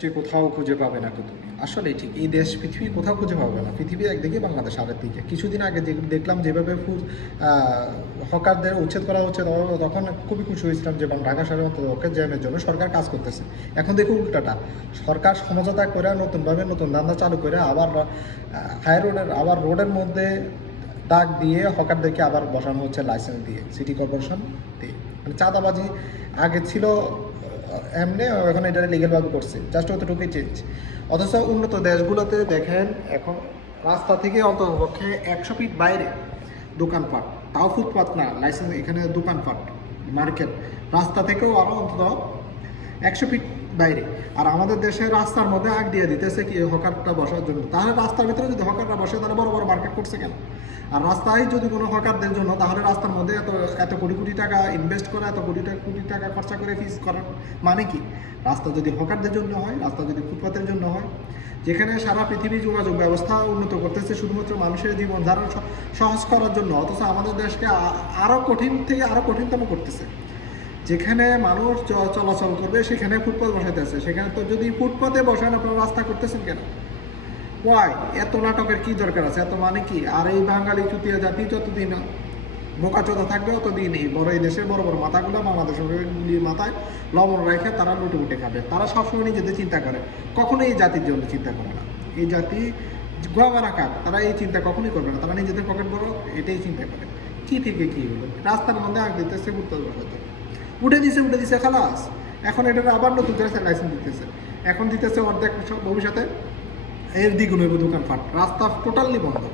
যে কোথাও খুঁজে পাবে না তুমি আসলে ঠিক এই দেশ পৃথিবীর কোথাও খুঁজে পাবে না। পৃথিবী একদিকে, বাংলাদেশ আরেক দিকে। কিছুদিন আগে দেখলাম যেভাবে হকারদের উচ্ছেদ করা হচ্ছে, তখন খুবই খুশি হয়েছিলাম যে ঢাকা শহরের মতো জ্যামের জন্য সরকার কাজ করতেছে। এখন দেখো উল্টাটা, সরকার সমঝোতা করে নতুনভাবে নতুন ধান্দা চালু করে আবার হাই রোডের আবার রোডের মধ্যে দাগ দিয়ে হকারদেরকে আবার বসানো হচ্ছে লাইসেন্স দিয়ে, সিটি কর্পোরেশন দিয়ে। মানে চাঁদাবাজি আগে ছিল এমনি, এখন এটা লিগেলভাবে করছে, জাস্ট অতটুকুই চেঞ্জ। অথচ উন্নত দেশগুলোতে দেখেন এখন রাস্তা থেকে অন্ততপক্ষে 100 ফিট বাইরে দোকানপাট, তাও ফুটপাত না, লাইসেন্স এখানে দোকানপাট, মার্কেট, রাস্তা থেকেও আরও অন্তত 100 ফিট বাইরে। আর আমাদের দেশের রাস্তার মধ্যে আগ দিয়ে দিতেছে কি হকারটা বসার জন্য। তাহলে রাস্তার ভিতরে যদি হকাররা বসে, তাহলে বড় বড় মার্কেট করছে কেন? আর রাস্তায় যদি কোনো হকারদের জন্য, তাহলে রাস্তার মধ্যে এত কোটি কোটি টাকা ইনভেস্ট করা, এত কোটি টাকা খরচা করে ফিস করার মানে কি? রাস্তা যদি হকারদের জন্য হয়, রাস্তা যদি ফুটপাতের জন্য হয়, যেখানে সারা পৃথিবী যোগাযোগ ব্যবস্থা উন্নত করতেছে শুধুমাত্র মানুষের জীবনধারণ সহজ করার জন্য, অথচ আমাদের দেশকে আরও কঠিন থেকে আরও কঠিনতম করতেছে। যেখানে মানুষ চলাচল করবে সেখানে ফুটপাত বসাইতেছে, সেখানে তো যদি ফুটপাতে বসান আপনারা রাস্তা করতেছেন কেন? ওয়াই এত নাটকের কি দরকার আছে? এত মানে কি? আর এই বাঙালি চুতিয়া জাতি যতদিন বোকাচোদা থাকবে ততদিন এই বড় এই দেশের বড় বড় মাথাগুলো বাংলাদেশের মাথায় লবণ রেখে তারা লুটে উঠে খাবে। তারা সবসময় নিজেদের চিন্তা করে, কখনো এই জাতির জন্য চিন্তা করে না। এই জাতি গোয়া রাখার, তারা এই চিন্তা কখনোই করবে না। তারা নিজেদের পকেট বড়, এটাই চিন্তা করে। কি থেকে কি হলো? রাস্তার মধ্যে আগ দিতেছে, ফুটপাত বসাতে উঠে দিছে খালাস। এখন এটার আবার নতুন করে লাইসেন্স দিতেছে, এখন দিতেছে অর্ধেক, ভবিষ্যতে এর দ্বিগুণ হইব দোকানপাট, রাস্তা টোটালি বন্ধ।